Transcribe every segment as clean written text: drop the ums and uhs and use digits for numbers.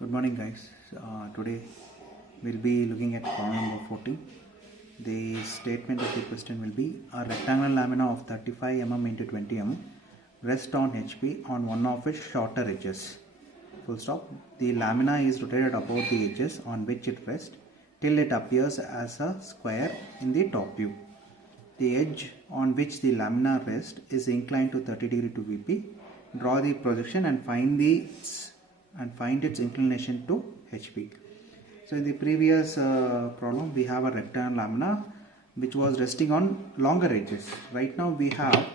Good morning, guys. Today we'll be looking at problem number 14. The statement of the question will be a rectangular lamina of 35 mm into 20 mm rests on HP on one of its shorter edges. Full stop. The lamina is rotated above the edges on which it rests till it appears as a square in the top view. The edge on which the lamina rests is inclined to 30 degree to VP. Draw the projection and find its inclination to HP. So in the previous problem we have a rectangular lamina which was resting on longer edges. Right now we have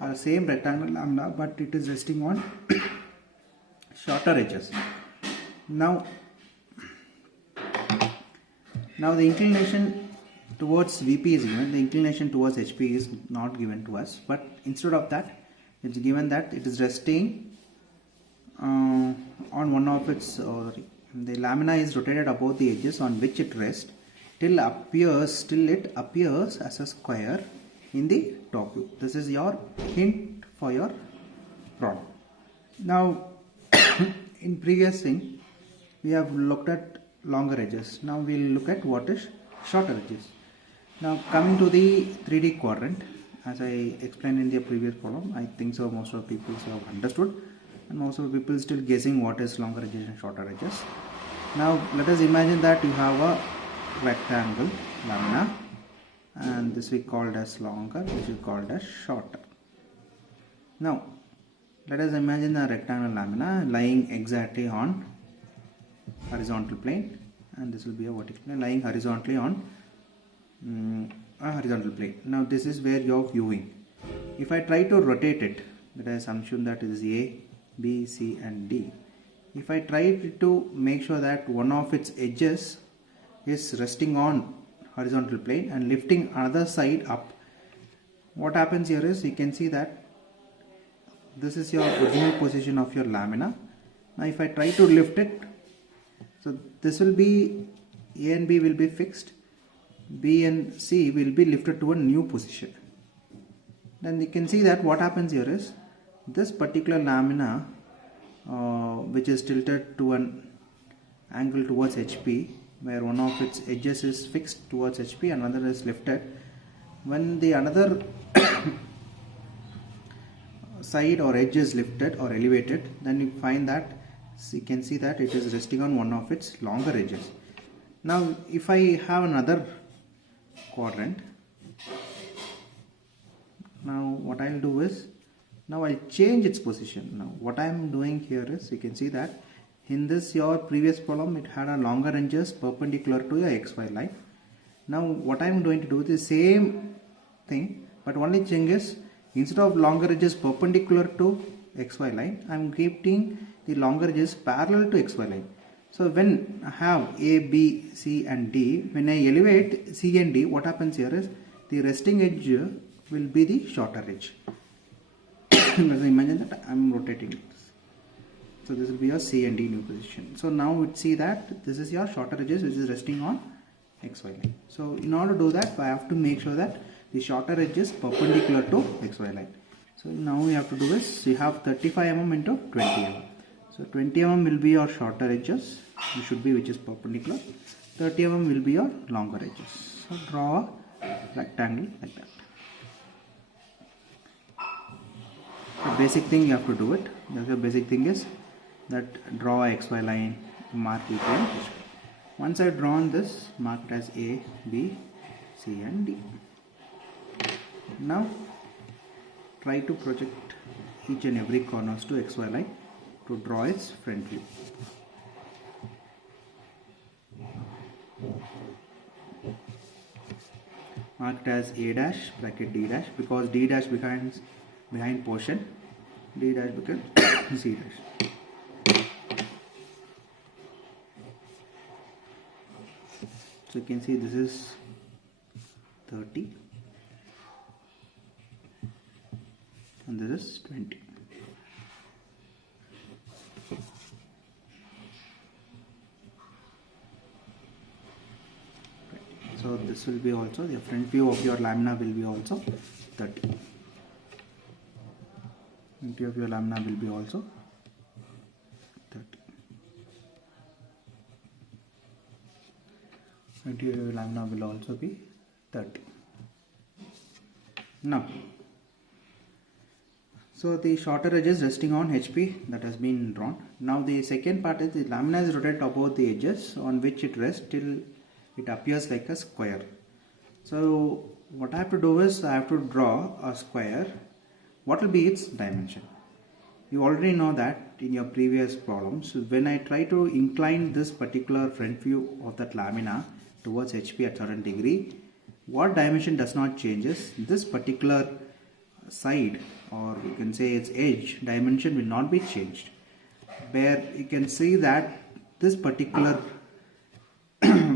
a same rectangular lamina but it is resting on shorter edges. Now the inclination towards VP is given, the inclination towards HP is not given to us, but instead of that it's given that it is resting on one of its the lamina is rotated above the edges on which it rests till it appears as a square in the top view. This is your hint for your problem. Now in previous thing we have looked at longer edges. Now we will look at what is shorter edges. Now coming to the 3D quadrant, as I explained in the previous problem, I think so most of people have understood, and most of the people still guessing what is longer edges and shorter edges. Now let us imagine that you have a rectangle lamina and this we called as longer, this is called as shorter. Now let us imagine the rectangular lamina lying exactly on horizontal plane, and this will be a vertical plane lying horizontally on a horizontal plane. Now this is where you are viewing. If I try to rotate it, let us assume that it is A, B, C and D. If I try to make sure that one of its edges is resting on horizontal plane and lifting another side up, what happens here is you can see that this is your original position of your lamina. Now if I try to lift it, so this will be A and B will be fixed, B and C will be lifted to a new position. Then you can see that what happens here is this particular lamina which is tilted to an angle towards HP, where one of its edges is fixed towards HP and another is lifted. When the another side or edge is lifted or elevated, then you find that you can see that it is resting on one of its longer edges. Now if I have another quadrant, now what I'll do is, now I'll change its position. Now what I am doing here is, you can see that in this your previous problem it had a longer edges perpendicular to your XY line. Now what I am going to do is the same thing, but only thing is instead of longer edges perpendicular to XY line, I am keeping the longer edges parallel to XY line. So when I have A, B, C and D, when I elevate C and D, what happens here is the resting edge will be the shorter edge. Let's imagine that I am rotating it. So this will be your C and D new position. So now we see that this is your shorter edges which is resting on XY line. So in order to do that, I have to make sure that the shorter edge is perpendicular to XY line. So now we have to do is, you have 35 mm into 20 mm. So 20 mm will be your shorter edges, which is perpendicular. 30 mm will be your longer edges. So draw a rectangle like that. The basic thing you have to do it. The basic thing is that draw a XY line, mark it and HP. Once I have drawn this, mark it as A, B, C and D. Now try to project each and every corners to XY line to draw its front view. Mark it as A dash, bracket D dash, because D dash behind portion, D dash becomes C dash. So you can see this is 30 and this is 20. So this will be also, the front view of your lamina will be also 30. Front view of your lamina will be also 30. interior lamina will also be 30. Now, so the shorter edge is resting on HP that has been drawn. Now the second part is the lamina is rotated above the edges on which it rests till it appears like a square. So what I have to do is I have to draw a square. What will be its dimension? You already know that in your previous problems. When I try to incline this particular front view of that lamina towards HP at certain degree, what dimension does not changes? This particular side, or you can say its edge dimension, will not be changed. Where you can see that this particular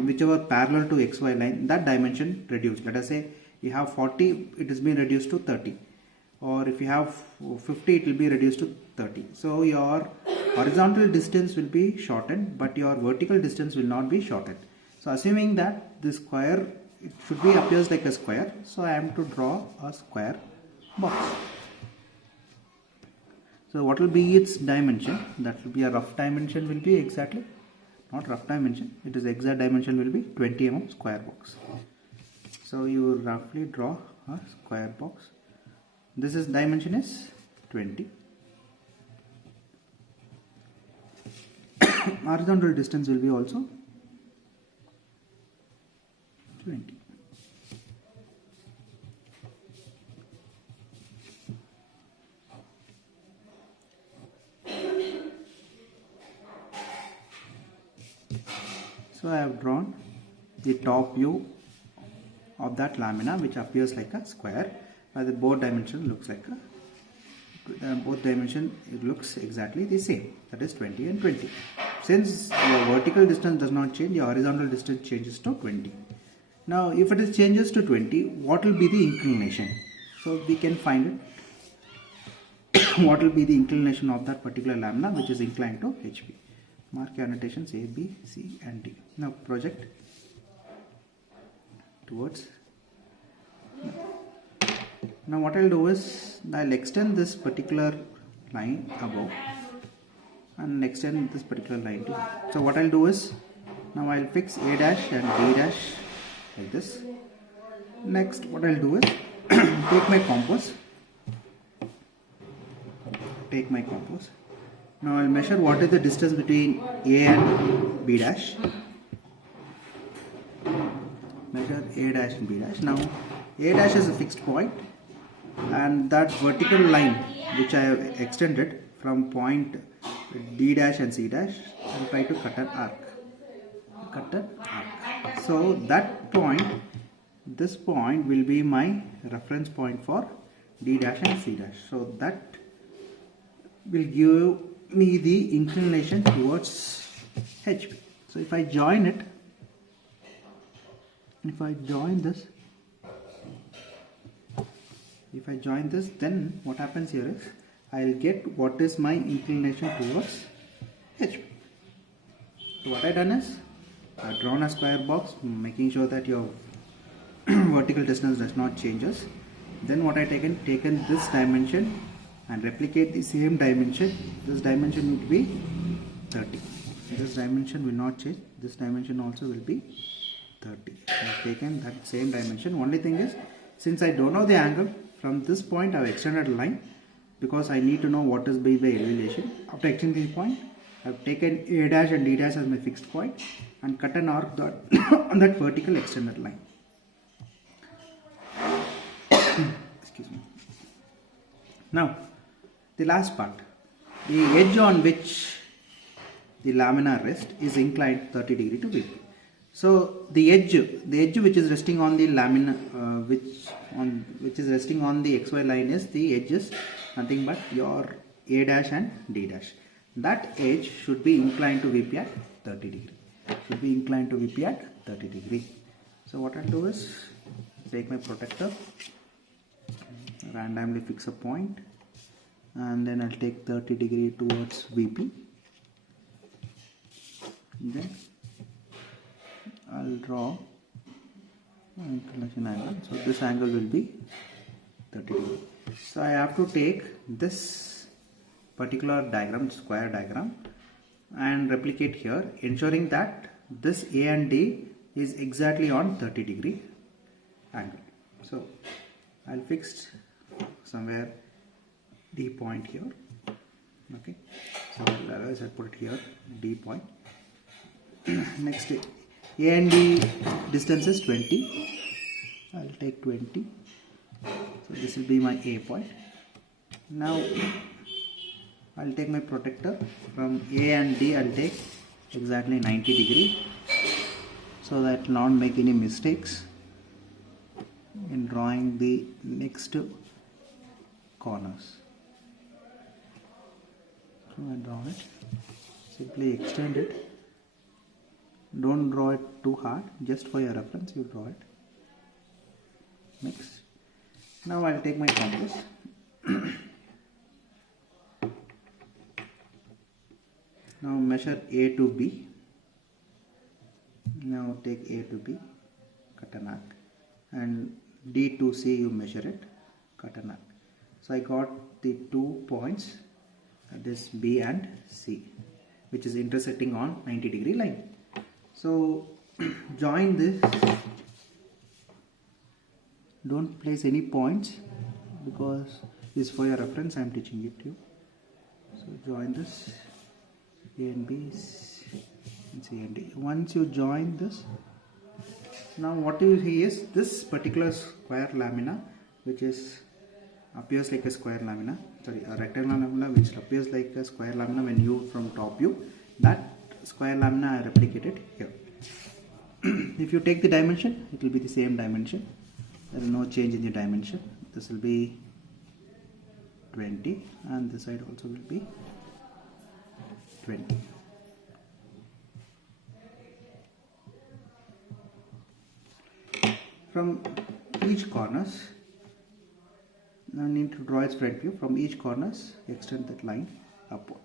whichever parallel to XY line, that dimension reduced. Let us say you have 40, it has been reduced to 30, or if you have 50, it will be reduced to 30. So your horizontal distance will be shortened, but your vertical distance will not be shortened. So assuming that this square, it should be appears like a square, so I am to draw a square box. So what will be its dimension? That will be a rough dimension, will be exactly, not rough dimension, it is exact dimension, will be 20 mm square box. So you will roughly draw a square box. This is dimension is 20. Horizontal distance will be also 20. So I have drawn the top view of that lamina, which appears like a square, while the both dimension looks like a, both dimension, it looks exactly the same, that is 20 and 20. Since your vertical distance does not change, your horizontal distance changes to 20. Now if it is changes to 20, what will be the inclination? So we can find it. What will be the inclination of that particular lamina which is inclined to HP? Mark your annotations A, B, C and D. Now project towards. Now what I will do is I will extend this particular line above and extend this particular line to. So what I will do is now I will fix A dash and B dash like this. Next what I will do is take my compass. Now I will measure what is the distance between A and B dash. Measure A dash and B dash. Now A dash is a fixed point, and that vertical line which I have extended from point D dash and C dash, I will try to cut an arc. So that point, this point will be my reference point for D dash and C dash. So that will give me the inclination towards HP. So if I join it, if I join this, then what happens here is I will get what is my inclination towards HP. So what I done is I have drawn a square box, making sure that your vertical distance does not changes. Then what I taken this dimension and replicate the same dimension. This dimension will be 30. This dimension will not change. This dimension also will be 30. I have taken that same dimension. Only thing is, since I don't know the angle, from this point I have extended a line because I need to know what is by the elevation. After extending this point, I have taken A dash and D dash as my fixed point and cut an arc on that vertical extended line. Excuse me. Now, the last part, the edge on which the lamina rests is inclined 30 degree to VP. So the edge which is resting on the lamina, which is resting on the XY line, is the edge is nothing but your A dash and D dash. That edge should be inclined to VP at 30 degree. So what I'll do is take my protractor, randomly fix a point, and then I'll take 30 degree towards VP. Then I'll draw an inclination angle. So this angle will be 30 degree. So I have to take this particular diagram, square diagram, and replicate here, ensuring that this A and D is exactly on 30-degree angle. So I'll fix somewhere D point here. Okay, so I'll put it here, D point. Next, A and D distance is 20. I'll take 20. So this will be my A point. Now I'll take my protector. From A and D I'll take exactly 90-degree, so that not make any mistakes in drawing the next corners. So I draw it, simply extend it, don't draw it too hard, just for your reference you draw it. Next, now I'll take my compass. Now measure A to B. Now take A to B, cut an arc, and D to C you measure it, cut an arc. So I got the 2 points, that is B and C, which is intersecting on 90-degree line. So join this. Don't place any points because this is for your reference. I am teaching it to you. So join this A and B, and C and D. Once you join this, now what you see is this particular square lamina, which is appears like a square lamina, sorry, a rectangular lamina which appears like a square lamina when you from top view. That square lamina I replicated here. If you take the dimension, it will be the same dimension. There is no change in the dimension. This will be 20 and this side also will be 20. From each corners, now I need to draw its front view. From each corners, extend that line upward.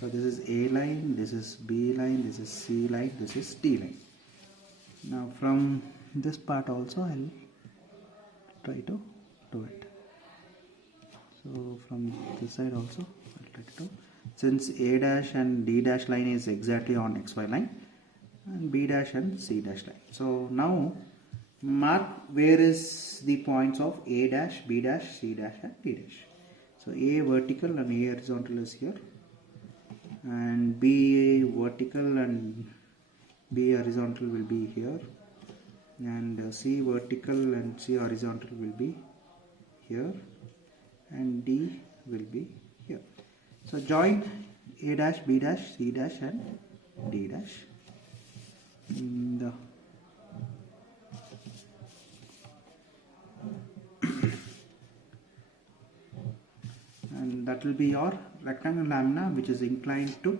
So this is A line, this is B line, this is C line, this is D line. Now from this part also I'll try to do it. So from this side also I'll try to do. Since A dash and D dash line is exactly on XY line, and B dash and C dash line. So now mark where is the points of A dash, B dash, C dash and D dash. So A vertical and A horizontal is here, and B vertical and B horizontal will be here, and C vertical and C horizontal will be here, and D will be here. So join A dash, B dash, C dash and D dash. And that will be your rectangular lamina which is inclined to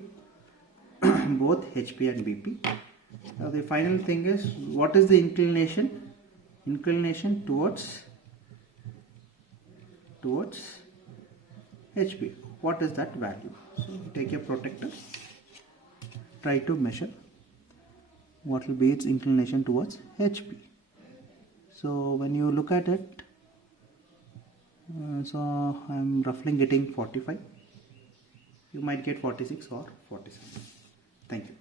both HP and BP. Now the final thing is, what is the inclination? Inclination towards HP. What is that value? So you take a protector, try to measure what will be its inclination towards HP. So when you look at it, so I am roughly getting 45. You might get 46 or 47. Thank you.